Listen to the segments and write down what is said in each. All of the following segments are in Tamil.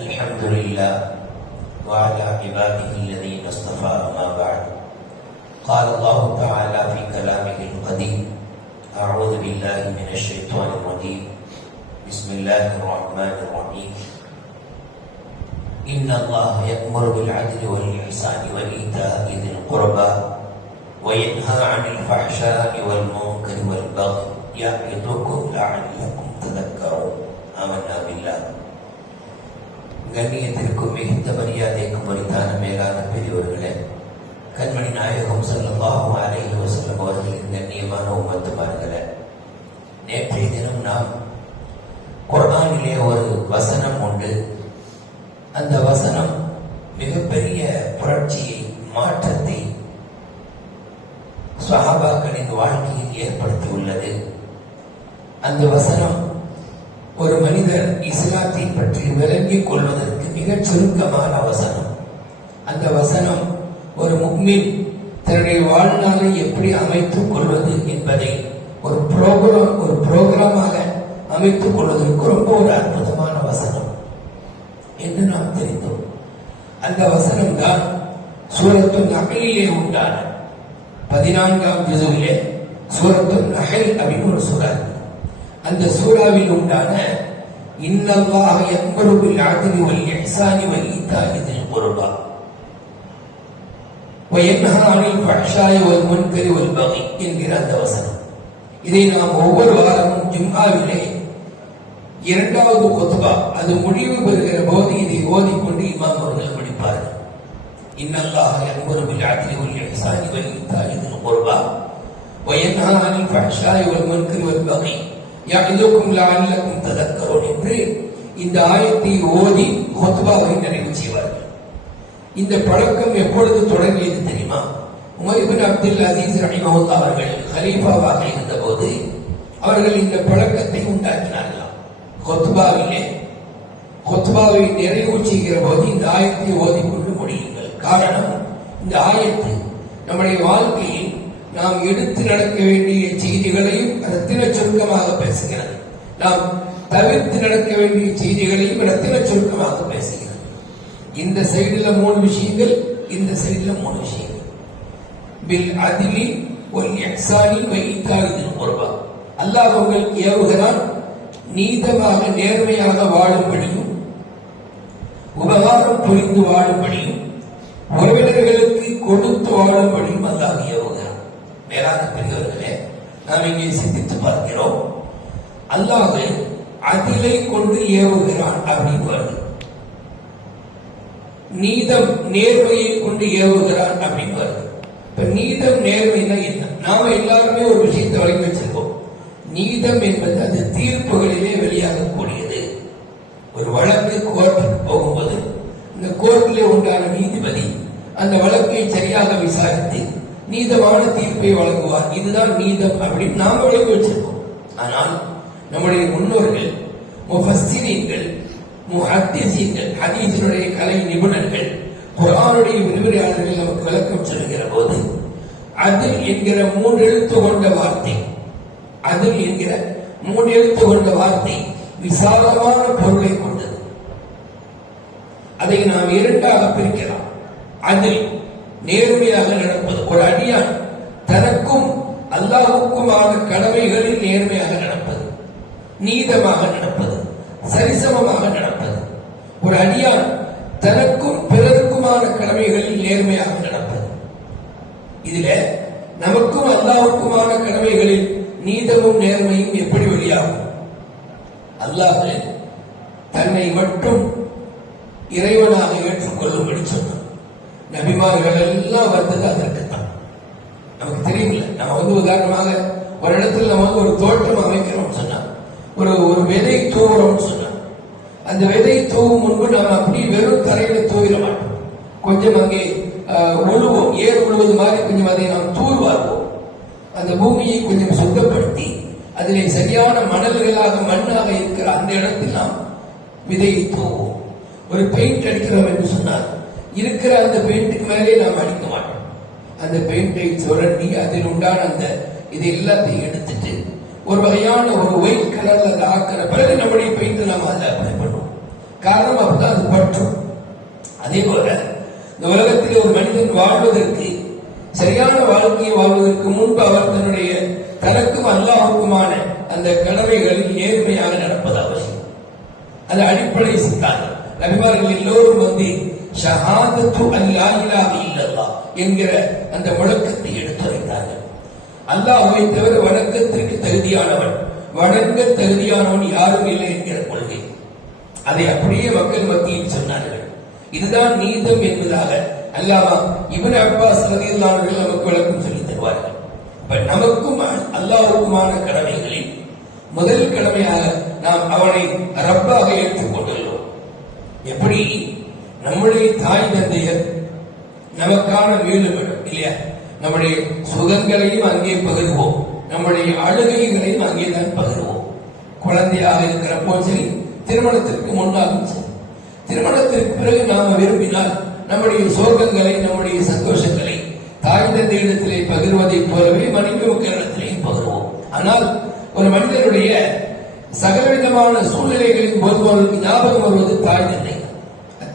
الحمد لله وعلى عباده الذين اصطفى أما بعد. قال الله تعالى في كلامه القديم أعوذ بالله من الشيطان الرجيم. بسم الله الرحمن الرحيم. إن الله يأمر بالعدل والإحسان وإيتاء ذي القربى وينهى عن الفحشاء والمنكر والبغي يعظكم لعلكم تذكرون. கண்ணியத்திற்கும் மிகுந்த மரியாதைக்கும் பொறித்தான மேலான பெரியவர்களே கண்மணி நாயகம் ஸல்லல்லாஹு அலைஹி வஸல்லம் அவர்களின் கண்ணியமான உம்மத்துமார்களே நேற்றைய தினம் நாம் குரானிலே ஒரு வசனம் உண்டு. அந்த வசனம் மிகப்பெரிய புரட்சியை மாற்றத்தை சஹாபாக்களின் வாழ்க்கையில் ஏற்படுத்தியுள்ளது. அந்த வசனம் ஒரு மனிதர் இஸ்லாத்தை பற்றி விளங்கிக் கொள்வதற்கு மிகச் சுருக்கமான வசனம். அந்த வசனம் ஒரு முக்மின் தன்னுடைய வாழ்நாளை எப்படி அமைத்துக் கொள்வது என்பதை ஒரு புரோகிராம் ஒரு புரோகிராமாக அமைத்துக் கொள்வதற்கு ரொம்ப ஒரு அற்புதமான வசனம் என்று நாம் தெரிந்தோம். அந்த வசனம் தான் சூரத்து நகலிலே உண்டான பதினான்காம் திசுவிலே சூரத்து நகல் அப்படின்னு ஒரு சூறா அந்த சூறாவில் உண்டான இன்னல்லாஹ யக்பரு பில் அத்லி வல் இஹ்சானி வ ஈதாஇ தில் குர்பா வ யன்ஹா அனில் என்கிற அந்த வசனம். இதை நாம் ஒவ்வொரு வாரமும் ஜும்ஆவிலே இரண்டாவது கொத்துபா அது முடிவு பெறுகிற போது இதை ஓதிக்கொண்டு இமாம் அவர்கள் முடிப்பார்கள். இன்னல்லாஹ யக்பரு பில் அத்லி வல் இஹ்சானி வ ஈதாஇ தில் குர்பா வ யன்ஹா அனில் ஃபஹ்ஷாய் லாலக்கும் முன்கரி என்று இந்த ஆயத்தை ஓதி ஹுத்பாவை நிறைவு செய்வார்கள் இந்த பழக்கம் எப்பொழுது தொடங்கியது தெரியுமா? உமைபின் அப்துல் அசீஸ் ரஹிமஹுல்லா அவர்கள் ஹலீஃபாவாக இருந்தபோது அவர்கள் இந்த பழக்கத்தை உண்டாக்கினார்களாம் ஹுத்பாவிலே ஹுத்பாவை நிறைவு செய்கிற போது இந்த ஆயத்தை ஓதிக்கொண்டு முடியுங்கள். காரணம் இந்த ஆயத்து நம்முடைய வாழ்க்கையை நாம் எடுத்து நடக்க வேண்டிய செய்திகளையும் ரத்தின சுருக்கமாக பேசுகிறது. நாம் தவிர்த்து நடக்க வேண்டிய செய்திகளையும் ரத்தின சுருக்கமாக பேசுகிறது. இந்த சைடுல மூணு விஷயங்கள் இந்த சைடுல மூணு விஷயங்கள். பில் அதிலி ஒரு எக்ஸானி வைத்தாளின் ஒருவா அல்லாஹ் உங்களுக்கு ஏவுகிறான் நீதமாக நேர்மையாக வாழும்படியும் உபகாரம் புரிந்து வாழும்படியும் உறவினர்களுக்கு கொடுத்து வாழும்படியும் அல்லாஹ் ஏவுகிறான். மேலான பெரியவர்களே நாம் இங்கே சிந்தித்து பார்க்கிறோம். அல்லாஹ் அதிலை கொண்டு ஏவுகிறான் அப்படின்னு வருது. நீதம் நேர்மையை கொண்டு ஏவுகிறான் அப்படின்னு வருது. இப்ப நீதம் நேர்மைனா என்ன? நாம எல்லாருமே ஒரு விஷயத்தை வழங்கி வச்சிருக்கோம். நீதம் என்பது அது தீர்ப்புகளிலே வெளியாகக்கூடியது. ஒரு வழக்கு கோர்ட்டுக்கு போகும்போது இந்த கோர்ட்டிலே உண்டான நீதிபதி அந்த வழக்கை சரியாக விசாரித்து நீதமான தீர்ப்பை வழங்குவார். இதுதான் நீதம் அப்படின்னு நாம விளங்கி வச்சிருக்கோம். ஆனால் நம்முடைய முன்னோர்கள் முஃபஸ்ஸிரீன்கள் முஹத்திசீன்கள் ஹதீஸினுடைய கலை நிபுணர்கள் குரானுடைய விரிவுரையாளர்கள் நமக்கு விளக்கம் சொல்லுகிற போது அதில் என்கிற மூன்று எழுத்து கொண்ட வார்த்தை அதில் என்கிற மூன்று எழுத்து கொண்ட வார்த்தை விசாலமான பொருளை கொண்டது. அதை நாம் இரண்டாக பிரிக்கலாம். அதில் நேர்மையாக நடப்பது ஒரு அடியான் தனக்கும் அல்லாஹுக்குமான கடமைகளில் நேர்மையாக நடப்பது நீதமாக நடப்பது சரிசமமாக நடப்பது. ஒரு அடியான் தனக்கும் பிறருக்குமான கடமைகளில் நேர்மையாக நடப்பது. இதுல நமக்கும் அல்லாஹுக்குமான கடமைகளில் நீதமும் நேர்மையும் எப்படி வெளியாகும்? அல்லாஹ் தன்னை மட்டும் இறைவனாக ஏற்றுக்கொள்ளும்படி சொன்னான். நபிமார்கள் எல்லாம் வந்தது அதற்குத்தான். நமக்கு தெரியல நம்ம வந்து உதாரணமாக ஒரு இடத்துல நம்ம வந்து ஒரு தோட்டம் அமைக்கிறோம்னு சொன்னா ஒரு ஒரு விதை தூவுறோம்னு சொன்னா அந்த விதை தூவும் முன்பு நம்ம அப்படி வெறும் தரையில தூவிட மாட்டோம். கொஞ்சம் அங்கே உழுவோம். ஏர் உழுவது மாதிரி கொஞ்சம் அதை நாம் தூர்வாருவோம். அந்த பூமியை கொஞ்சம் சுத்தப்படுத்தி அதிலே சரியான மணல்களாக மண்ணாக இருக்கிற அந்த இடத்தில் நாம் விதையை தூவோம் ஒரு பெயிண்ட் அடிக்கிறோம் என்று சொன்னால் இருக்கிற அந்த பெயிண்ட்டுக்கு மேலே நாம் அடிக்கணும் அந்த பெயிண்டை சுரண்டி அதில் உண்டான அந்த இது எல்லாத்தையும் எடுத்துட்டு ஒரு வகையான ஒரு ஒயிட் கலர்ல அதை ஆக்கிற பிறகு நம்முடைய பெயிண்ட் நம்ம அதில் அப்ளை பண்ணுவோம். காரணம் அப்பதான் அது பற்றும். அதே போல இந்த உலகத்தில் ஒரு மனிதன் வாழ்வதற்கு சரியான வாழ்க்கையை வாழ்வதற்கு முன்பு அவர் தன்னுடைய தனக்கும் அல்லாஹுக்குமான அந்த கடமைகளில் நேர்மையாக நடப்பது அவசியம். அது அடிப்படை சித்தாந்தம். நபிமார்கள் எல்லோரும் வந்து ஷஹாதத்து அல்லா இலாஹ இல்லல்லாஹ் என்கிற அந்த முழக்கத்தை எடுத்துரைத்தார்கள் அல்லாஹ்வை தவிர வணக்கத்திற்கு தகுதியானவன் வணங்க தகுதியானவன் யாரும் இல்லை என்கிற கொள்கை. அதை அப்படியே மக்கள் மத்தியில் சொன்னார்கள். இதுதான் நீதம் என்பதாக அல்லாமா இவன் அப்பாஸ் ரதியல்லானவர்கள் நமக்கு விளக்கம் சொல்லி தருவார்கள். இப்ப நமக்கும் அல்லாவுக்குமான கடமைகளில் முதல் கடமையாக நாம் அவனை ரப்பாக ஏற்றுக்கொண்டுள்ளோம். எப்படி? நம்முடைய தாய் தந்தைகள் நமக்கான வீடுபடும் இல்லையா? நம்முடைய சுகங்களையும் அங்கே பகிர்வோம். நம்முடைய அழுகைகளையும் அங்கே தான் பகிர்வோம். குழந்தையாக இருக்கிறப்போ சரி திருமணத்திற்கு முன்னாகும் சரி. திருமணத்திற்கு பிறகு நாம் விரும்பினால் நம்முடைய சோகங்களை நம்முடைய சந்தோஷங்களை தாய் தந்தையிடத்திலே பகிர்வதைப் போலவே மனைவி மக்களிடத்திலேயும் பகிர்வோம். ஆனால் ஒரு மனிதனுடைய சகலவிதமான சூழ்நிலைகளின் போது ஞாபகம் வருவது தாய் தந்தை.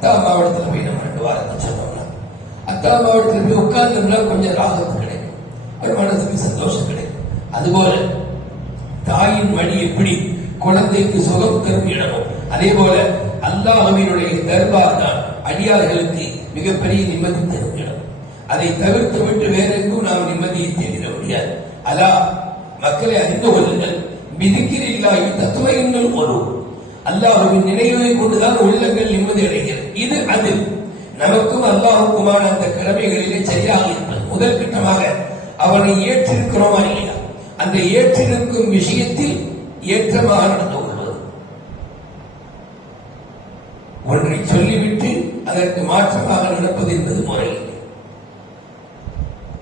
அத்தா மாவட்டத்தில் போய் நம்ம ரெண்டு வாரத்தை சொன்னோம்னா அத்தா மாவட்டத்தில் போய் உட்கார்ந்தோம்னா கொஞ்சம் ராகத்து கிடைக்கும். ஒரு மனசுக்கு சந்தோஷம் கிடைக்கும். அதுபோல தாயின் வழி எப்படி குழந்தைக்கு சுகம் தரும் இடமோ அதே போல அல்லாஹ்வினுடைய தர்பார் தான் அடியார்களுக்கு மிகப்பெரிய நிம்மதி தரும் இடம் அதை தவிர்த்து விட்டு வேறெங்கும் நாம் நிம்மதியை தேடிட முடியாது. அதா மக்களை அறிந்து கொள்ளுங்கள். மிதிக்கிறில்லாய் தத்துவ இன்னும் ஒரு. அல்லாஹுவின் நினைவை கொண்டுதான் உள்ளங்கள் நிம்மதி அடைகிறது. இது அது. நமக்கும் அல்லாஹுக்குமான அந்த கடமைகளிலே சரியாக இருப்பது. முதல் கட்டமாக அவனை ஏற்றிருக்கிறோமா இல்லையா? அந்த ஏற்றிருக்கும் விஷயத்தில் ஏற்றமாக நடந்து கொள்வது. ஒன்றை சொல்லிவிட்டு அதற்கு மாற்றமாக நடப்பது என்பது முறையில்லை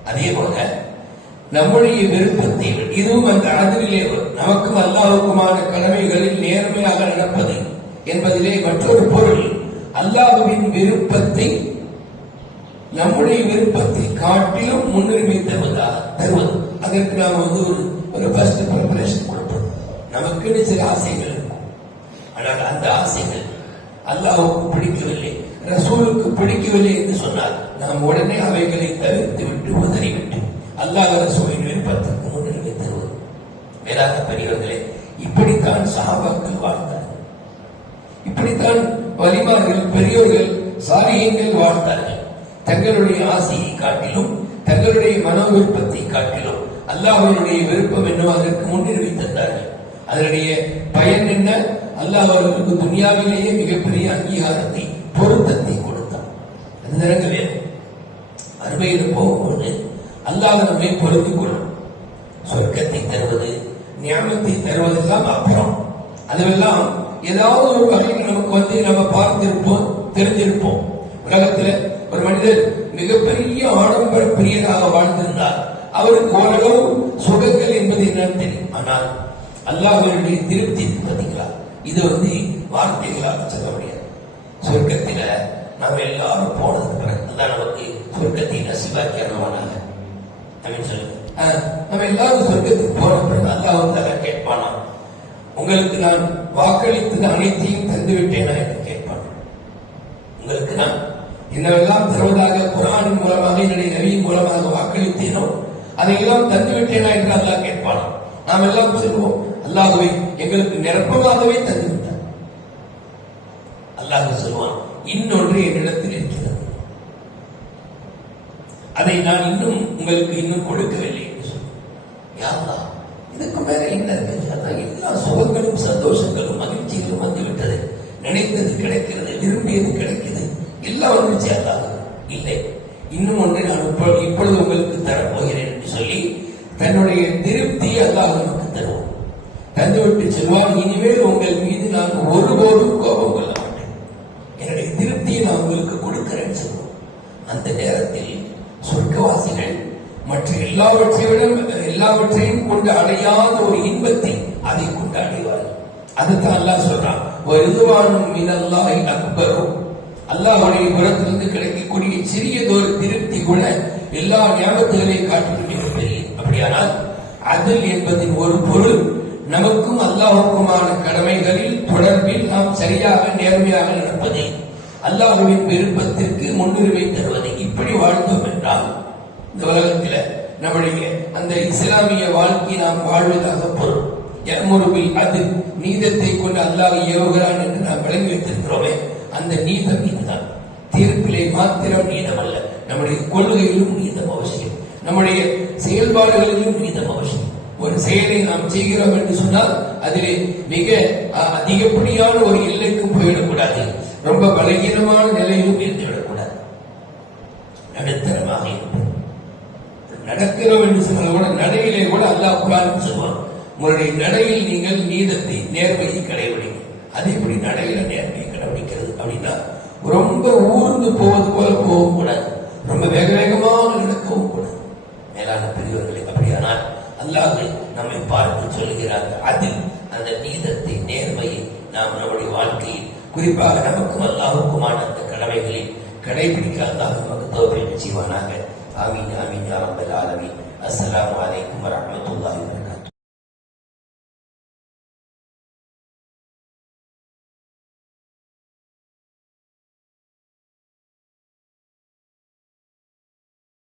அதே போல நம்முடைய விருப்பத்தை இதுவும் அந்த அளவிலே வரும். நமக்கும் அல்லாஹுக்குமான கடமைகளில் நேர்மையாக நடப்பது என்பதிலே மற்றொரு பொருள். அல்லாஹுவின் விருப்பத்தை நம்முடைய விருப்பத்தை காட்டிலும் முன்னுரிமை தருவதா தருவது. அதற்கு நாம் வந்து ஒரு ஒரு ஃபர்ஸ்ட் ப்ரிப்பரேஷன் கொடுப்போம். நமக்குன்னு சில ஆசைகள் இருக்கும். ஆனால் அந்த ஆசைகள் அல்லாஹுக்கு பிடிக்கவில்லை ரசூலுக்கு பிடிக்கவில்லை என்று சொன்னால் நாம் உடனே அவைகளை தவிர்த்து விட்டு உதறிவிட்டு அல்லாஹ் ரசூலின் விருப்பத்திற்கு முன்னுரிமை தருவது. மேலாக பெரியவர்களே இப்படித்தான் சஹாபாக்கள் வாழ்ந்தார் இப்படித்தான் வலிமார்கள் பெரியோர்கள் சாரியங்கள் வாழ்ந்தார்கள். தங்களுடைய ஆசையை காட்டிலும் தங்களுடைய மனோ விருப்பத்தை காட்டிலும் அல்லாஹ்வினுடைய விருப்பம் என்னவோ அதற்கு முன்னுரிமை தந்தார்கள். அதனுடைய பயன் என்ன? அல்லாஹ் அவர்களுக்கு துனியாவிலேயே மிகப்பெரிய அங்கீகாரத்தை பொருத்தத்தை கொடுத்தான் அது நிறங்க அருமையில் போகும்போது அல்லாஹ் நம்மை பொருந்திக் கொள்ளும். சொர்க்கத்தை தருவது ஞானத்தை தருவதெல்லாம் அப்புறம். அதுவெல்லாம் ஏதாவது ஒரு வகையில் நமக்கு வந்து நம்ம பார்த்திருப்போம் தெரிஞ்சிருப்போம். உலகத்துல ஒரு மனிதர் மிகப்பெரிய ஆடம்பர பிரியராக வாழ்ந்திருந்தார். அவருக்கு ஓரளவு சுகங்கள் என்பது என்னன்னு தெரியும். ஆனால் அவருடைய திருப்தி பார்த்தீங்களா இது வந்து வார்த்தைகளாக சொல்ல முடியாது சொர்க்கத்தில நம்ம எல்லாரும் போனதுக்கு பிறகு அல்லாஹ் நமக்கு சொர்க்கத்தை நசிவாக்கி அப்படின்னு சொல்லுங்க. ஆஹ், நம்ம எல்லாரும் சொர்க்கத்துக்கு போன பிறகு அல்லாஹ் வந்து அதை கேட்பானா உங்களுக்கு நான் வாக்களித்தது அனைத்தையும் தந்து விட்டேனா என்று கேட்பான். உங்களுக்கு நான் என்னவெல்லாம் தருவதாக குரானின் மூலமாக என்னுடைய நவியின் மூலமாக வாக்களித்தேனோ அதையெல்லாம் தந்து விட்டேனா என்று அல்லாஹ் கேட்பான். நாம் எல்லாம் சொல்லுவோம் அல்லாஹுவை எங்களுக்கு நிரப்பமாகவே தந்து அல்லாஹ் சொல்லுவான் இன்னொன்று என்னிடத்தில் இருக்கிறது. அதை நான் இன்னும் உங்களுக்கு இன்னும் கொடுக்கவில்லை என்று சொல்லுவேன். இதுக்கு மேல என்ன இருக்கு? எல்லா சுகங்களும் சந்தோஷம் நினைத்தது கிடைக்கிறது விரும்பியது கிடைக்கிறது. எல்லாம் வந்துச்சு அல்லாஹ் இல்லை. இன்னும் ஒன்று நான் இப்பொ- இப்பொழுது உங்களுக்கு தரப்போகிறேன் என்று சொல்லி தன்னுடைய திருப்தியை அல்லாஹ் நமக்கு தருவோம் தந்துவிட்டு செல்வான் இனிமேல் உங்கள் மீது நான் ஒருபோதும் கோபம் கொள்ள மாட்டேன். என்னுடைய திருப்தியை நான் உங்களுக்கு கொடுக்கிறேன்னு சொல்லுவோம் அந்த நேரத்தில் சொர்க்கவாசிகள் மற்ற எல்லாவற்றையும் எல்லாவற்றையும் கொண்டு அடையாத ஒரு இன்பத்தை அதை கொண்டு அடைவார் அதுதான் அல்லாஹ் சொல்றான். வருதுவானும் மினல்லாய் அக்பரும். அல்லாஹுடைய புறத்திலிருந்து கிடைக்கக்கூடிய சிறியதொரு திருப்தி கூட எல்லா ஞாபகங்களையும் காட்டிலும் மிக அப்படியானால் அதில் என்பதின் ஒரு பொருள் நமக்கும் அல்லாஹுக்குமான கடமைகளில் தொடர்பில் நாம் சரியாக நேர்மையாக நடப்பதை அல்லாஹுவின் விருப்பத்திற்கு முன்னுரிமை தருவதை இப்படி வாழ்ந்தோம் என்றால் இந்த உலகத்தில் நம்முடைய அந்த இஸ்லாமிய வாழ்க்கை நாம் வாழ்வதாக பொருள். எம்முருவில் அது நீதத்தை கொண்டு அல்லாஹ் ஏவுகிறான் என்று நாம் விளங்கி வைத்திருக்கிறோமே அந்த நீதம் இதுதான் தீர்ப்பிலே மாத்திரம் நீதம் அல்ல நம்முடைய கொள்கையிலும் நீதம் அவசியம். நம்முடைய செயல்பாடுகளிலும் நீதம் அவசியம். ஒரு செயலை நாம் செய்கிறோம் என்று சொன்னால் அதிலே மிக அதிகப்படியான ஒரு எல்லைக்கும் போயிடக்கூடாது. ரொம்ப பலகீனமான நிலையிலும் இருந்துவிடக்கூடாது. நடுத்தரமாக இருப்பது நடக்கிறோம் என்று சொன்னால் கூட நடையிலே கூட அல்லாஹ் குரான் சொல்வான் உங்களுடைய நடையில் நீங்கள் நீதத்தை நேர்மையை கடைபிடிங்க. அது இப்படி நடையில நேர்மையை கடைபிடிக்கிறது அப்படின்னா ரொம்ப ஊர்ந்து போவது போல போகவும் கூடாது. ரொம்ப வேக வேகமாக நடக்கவும் கூடாது. மேலான பெரியவர்களை அப்படியானால் அல்லாஹ் நம்மை பார்த்து சொல்லுகிறார் அதில் அந்த நீதத்தை நேர்மையை நாம் நம்முடைய வாழ்க்கையில் குறிப்பாக நமக்கும் அல்லாஹுக்குமான அந்த கடமைகளில் கடைபிடிக்க அல்லாஹ் நமக்கு தோல்வி செய்வானாக. ஆமீன் ஆமீன் யா அஸ்லாம் ஆலமீன். அஸ்ஸலாம்